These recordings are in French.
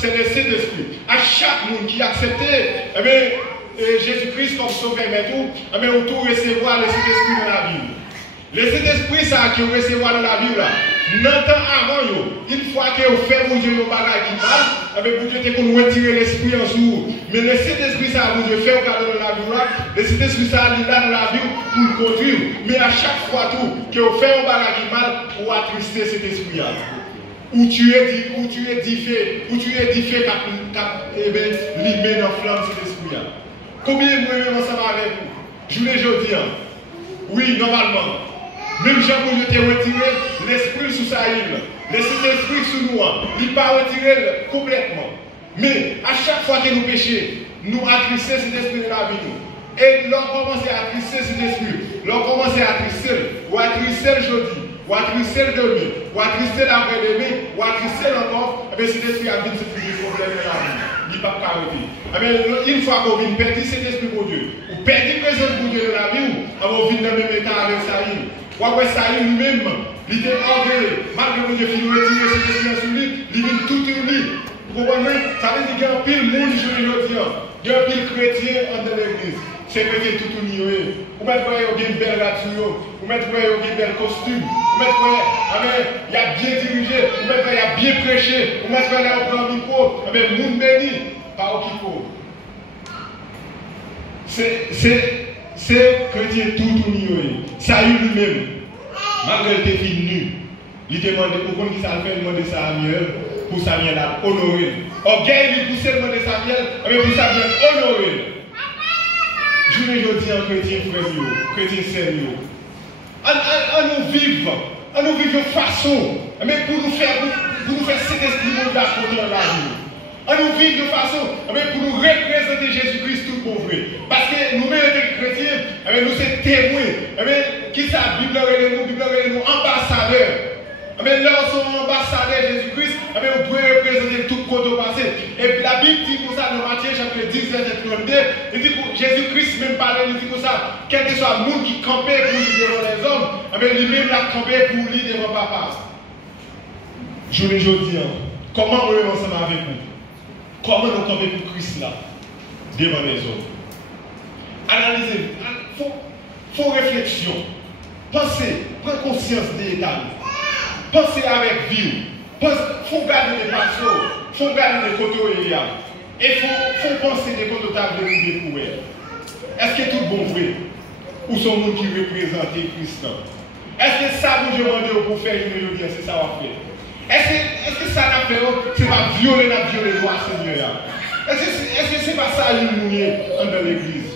c'est le Saint-Esprit. À chaque monde qui a accepté Jésus-Christ comme sauveur, mais tout, on tout recevoir le Saint-Esprit dans la Bible. Le Saint-Esprit, ça qui recevoir dans la Bible, là, n'entend avant, une fois que vous faites mon Dieu, vous bagage qui mal, vous Dieu, vous retirer l'esprit en sous. Mais le Saint-Esprit, ça vous Dieu fait dans la Bible, le Saint-Esprit, ça il là dans la Bible pour le conduire. Mais à chaque fois tout, que vous faites un bagage qui mal, pour attrister cet esprit-là. Où tu es édifié, limé dans la flamme cet esprit-là. Combien de mots ensemble avec vous? Je vous dis, oui, normalement. Même Jean vous te retiré l'esprit sous sa île, laissez l'esprit sous nous, il ne pas retirer complètement. Mais à chaque fois que nous péchons, nous attristons cet esprit de la vie. Et l'on commence à attrister cet esprit, l'on commence à attrister, ou attrister le jeudi, ou attrister le demain, ou attrister l'après-demain, ou attrister encore, et bien cet esprit a dit que c'est un problème de la vie. Il ne peut pas arrêter. Une fois qu'on vient perdre cet esprit pour Dieu, ou perdre la présence pour Dieu dans la vie, on vient dans le même état avec sa vie. Ou après ça, lui-même, il était orgueilleux. Malgré que Dieu finit de retirer cet esprit sur lui, il vient tout uni. Vous comprenez? Ça veut dire qu'il y a un pile monde aujourd'hui. Il y a un pile chrétien dans l'église. C'est chrétien tout uni. Vous mettez une belle radio, vous mettez une belle costume, vous mettez, il y a bien dirigé, vous mettez, il y a bien prêché, vous mettez, il y a un grand micro, mais monde béni, pas au kiko. C'est chrétien tout uni. Ça y est lui-même. Malgré qu'il était fini, il demandait pourquoi il s'appelle demander Samuel pour Samuel à honorer. Orgueil lui poussait demander Samuel, mais pour Samuel honorer. Je ne dis en chrétien frère, chrétien sérieux. On nous vive de façon, mais pour nous faire cet esprit de d'accord dans la vie. On nous vit de façon, pour nous représenter Jésus-Christ tout pour vrai. Parce que nous-mêmes, les chrétiens, nous sommes témoins. Qui ça, Bible nous ambassadeurs. Lorsqu'on est ambassadeur de Jésus-Christ, on doit représenter tout côté passé. Et puis la Bible dit pour ça dans Matthieu chapitre 10, verset 32, il dit pour Jésus-Christ même parler, il dit pour ça, quel que soit le monde qui campait pour lui devant les hommes, lui-même l'a campé pour lui devant papa. Je le dis, comment on est ensemble avec vous? Comment nous camper pour Christ là, devant les hommes? Analysez, il faut réflexion. Pensez, prenez conscience de l'état. Pensez avec vie. Il faut garder les passions, il faut garder les côtés. Et il faut penser des côtés de l'idée pour elle. Est-ce que tout bon vrai? Ou sont nous qui représentent Christ? Est-ce que ça vous demandez pour faire une bien, c'est ça qu'on fait? Est-ce que ça n'a fait, c'est pas violer la loi, Seigneur? Est-ce que c'est pas ça nous dans l'église?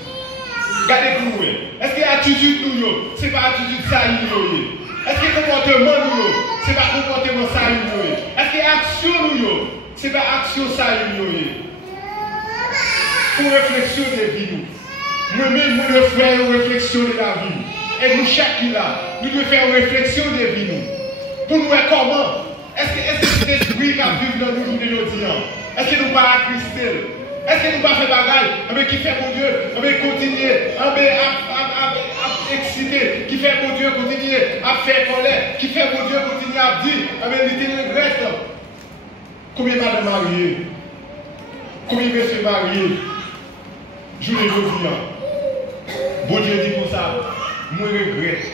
Regardez-vous, est-ce que l'attitude nous, c'est pas l'attitude ça nous? Est-ce que le comportement nous, c'est pas le comportement ça nous? Est-ce que l'action nous, c'est pas l'action ça nous? Pour réflexion de vie, nous-mêmes, nous devons faire une réflexion de la vie. Et nous, chacun là, nous devons faire une réflexion de vie. Pour nous voir comment. Est-ce que cet esprit qui vit dans nous aujourd'hui, est-ce que nous ne pas attrister? Est-ce que nous ne pas faire bagaille, qui fait pour Dieu, continuer à exciter, qui fait pour Dieu continuer à faire colère, qui fait pour Dieu continuer à dire, il te regrette. Combien de madame mariées? Combien de messieurs mariés? Je les dis, bon Dieu dit pour ça, moi je regrette,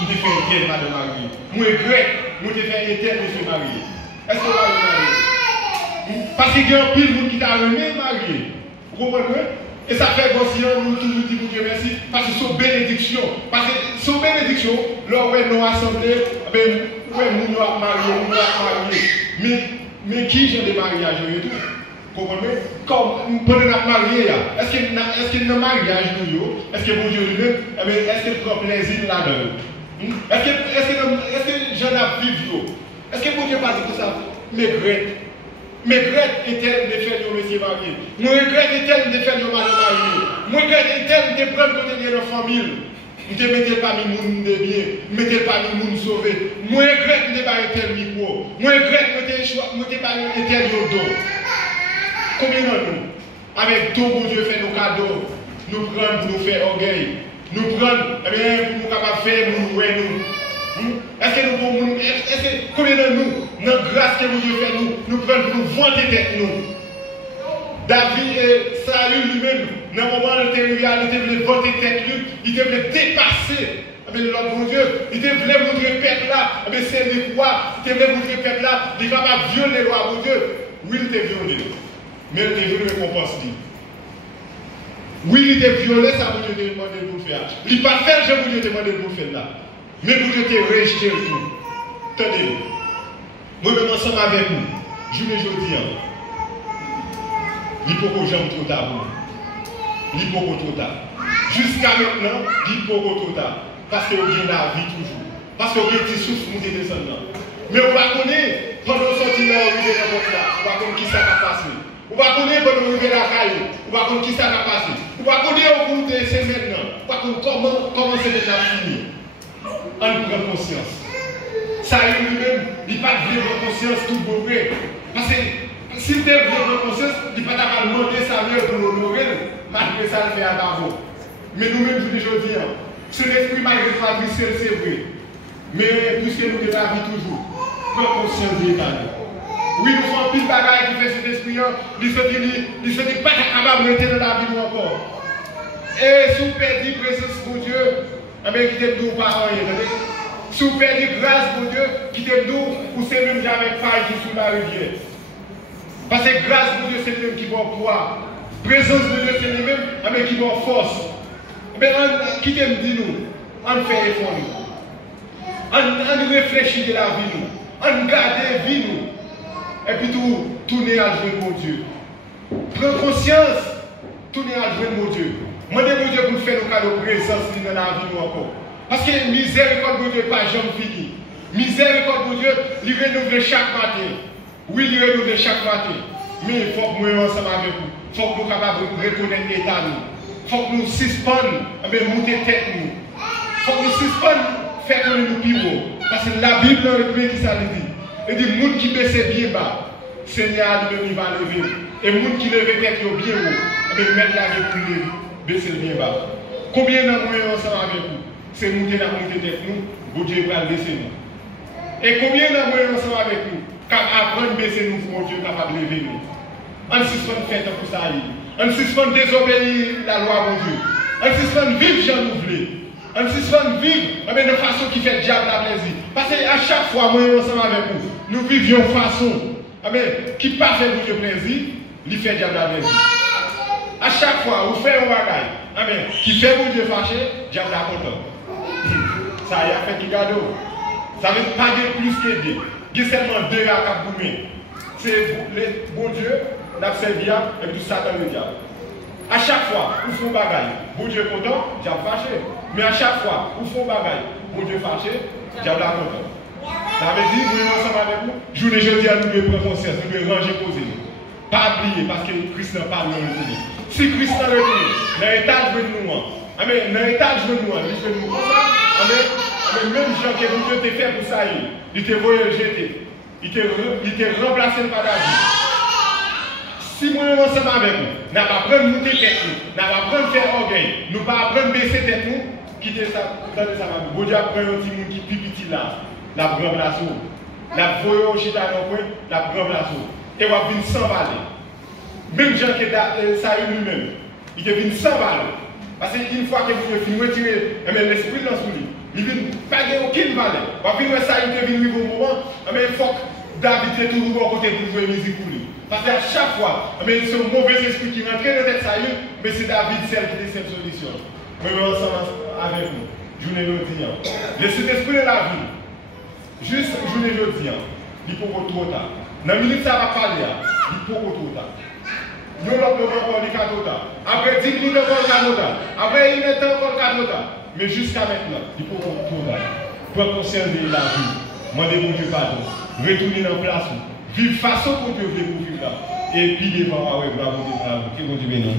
nous te fait une telle madame mariée. Moi je regrette, nous te fait une telle monsieur marié. Est-ce que vous avez marié? Parce qu'il y a un pile de monde qui t'a remis marié. Vous comprenez? Et ça fait aussi, nous toujours dit pour Dieu merci, parce que c'est bénédiction. Parce que c'est bénédiction, là où nous assemblés, nous avons marié, mais qui j'ai des mariages et tout? Vous comprenez? Comme pendant notre mariage, est-ce que dans le mariage, est-ce que mon Dieu lui-même, est-ce qu'il prend plaisir là-dedans? Est-ce que j'en ai vécu? Est-ce que mon Dieu pas dit tout ça? Mais regrette est-elle de faire nos messieurs mariés? Moi regrette est-elle de faire nos madame mariés? Moi regrette est-elle de prendre côté de nos familles? Nous ne mettez pas les gens de bien, ne mettez pas les gens sauvés. Moi regrette de ne pas être micro. Moi regrette de ne pas être dos. Combien de nous, avec tout bon Dieu fait nos cadeaux, nous prenons pour nous faire orgueil, nous prenons pour nous capables de faire nous. Est-ce que nous pouvons, combien de nous, Dans la grâce que Dieu fait nous prenons pour nous vanter tête nous. David et Saül lui-même, dans le moment où il voulait vanter tête lui, il voulait dépasser l'autre bon Dieu. Il voulait montrer le peuple là, c'est les rois, il voulait montrer le peuple là, il ne va pas violer les lois, bon Dieu. Oui, il était violé, mais il était violé récompense. Oui, il était violé, ça vous Dieu demandé pour le faire. Il n'a pas fait, je vous demandé pour le faire là. Mais vous Dieu t'ai rejeté tout. Attendez, moi-même ensemble avec vous, je ne dis rien. Il faut que j'aime trop tard. Il faut que trop tard. Jusqu'à maintenant, il faut que trop tard. Parce que vous avez la vie toujours. Parce que vous avez des souffles, vous avez des descendants. Mais on va connaître, pendant qu'on sortit là, on va connaître là. On va connaître qui ça va passer. On va connaître pendant qu'on arrive la caille. On va connaître qui ça va passer. On va connaître au cours de ces maintenant. On va connaître comment c'est déjà fini. On prend conscience. Ça lui-même, il n'a pas de vraie conscience tout mauvais. Parce que s'il a vraie conscience, il n'a pas demandé sa mère pour l'honorer, malgré ça, il fait à Bavo. Mais nous-mêmes, je dis aujourd'hui, ce l'esprit, malgré la vie, c'est vrai. Mais puisque nous avons la vie toujours, prends conscience de l'État. Oui, nous faisons pile de bagaille qui fait cet esprit, il se dit pas capable de rester dans la vie encore. Et si vous perdez la présence de Dieu, qui t'aime nous par rien. Si vous perdez grâce de Dieu, qui t'aime nous, ou c'est même jamais paille qui sous la rivière. Parce que grâce de Dieu, c'est le même qui va pouvoir. Présence de Dieu, c'est le même qui va force. Mais qui t'aime dit nous, on fait effort nous. On réfléchit de la vie nous. On garde la vie nous. Et puis tout, tourner à jouer mon Dieu. Prends conscience, tourner à jouer mon Dieu. Demandez mon Dieu pour faire nos cadeaux de présence dans la vie nous encore. Parce que miséricorde de Dieu n'est pas jamais fini. Miséricorde de Dieu, il renouvelle chaque matin. Oui, il renouvelle chaque matin. Mais il faut que nous ensemble avec vous. Il faut que nous soyons capables de reconnaître l'état nous. Il faut que nous suspendions, monter tête nous. Il faut que nous suspendions, faire que nous pivons. Parce que la Bible, le qui ça dit. Il dit, le monde qui baisse bien bas, Seigneur lui-même va lever. Et le monde qui lève tête bien haut, mettre la vie pour lever, baisser bien bas. Combien d'entre nous ensemble avec vous? C'est monter la montée tête nous, bon Dieu va baisser nous. Et combien d'entre nous ensemble avec nous? Car apprendre à baisser nous pour mon Dieu capable de lever nous. On suspend faire pour ça. On suspend désobéir la loi mon Dieu. On suspend vivre Jean nous voulons. On suspend vivre de façon qui fait diable la plaisir. Parce qu'à chaque fois, moi ensemble avec vous, nous vivions de façon qui ne pas fait pour Dieu plaisir, il fait diable la plaisir. À chaque fois, vous faites un bagage qui fait pour Dieu fâché, diable la content. Ça y a fait qui cadeau. Ça ne veut pas dire plus que Dieu. Il y a seulement deux à cap boumé. C'est le bon Dieu, l'abservia et puis Satan le diable. À chaque fois, vous faites un bagage, bon Dieu content, diable fâché. Mais à chaque fois, vous faites un bagage, bon Dieu fâché, diable la content. Ça veut dire, nous sommes ensemble avec vous, je vous dis à nous de prendre conscience, nous devons ranger poser. Pas oublier, parce que Christ n'a pas le retenu. Si Christ n'a le retenu, l'héritage veut nous. Amen. L'héritage veut nous. Il veut nous comme ça. Amen. Même gens que Dieu t'a fait pour ça, il t'a voulu jeter. Il t'a remplacé par David. Si nous sommes ensemble avec vous, nous n'avons pas prendre monter tête, nous n'avons pas prendre faire orgueil, nous n'avons pas prendre baisser tête, nous quitter ça, dans ça. Bon Dieu apprend un petit monde qui pipiti là, la remplace. La voyez au chita dans le coin, la remplace. Et on va venir s'emballer. Même gens que ça lui-même, il est venu s'emballer. Parce qu'une fois que vous avez retiré l'esprit dans son lit, il ne vient pas gagner aucune valeur. On va venir ça, il est venu au moment, il faut que David est toujours à côté pour jouer musique pour lui. Parce qu'à chaque fois, c'est un mauvais esprit qui rentre dans tête ça, mais c'est David celle qui décide cette solution. Mais ensemble avec vous, je ne le dis pas. Le Saint-Esprit de la vie, juste, je ne le dis pas. Il faut que trop tard. Dans la minute, ça va parler, il faut que trop tard. Nous l'avons encore les 4 ans. Après 10 minutes encore 4 ans. Après 1 minute encore 4 ans. Mais jusqu'à maintenant, il faut qu'on tourne. Prendre conscience de la vie. Demandez mon Dieu pardon. Retourner dans la place. Vivre façon pour Dieu veut pour vivre là. Et puis devant, bravo, bravo. Que mon Dieu bénisse.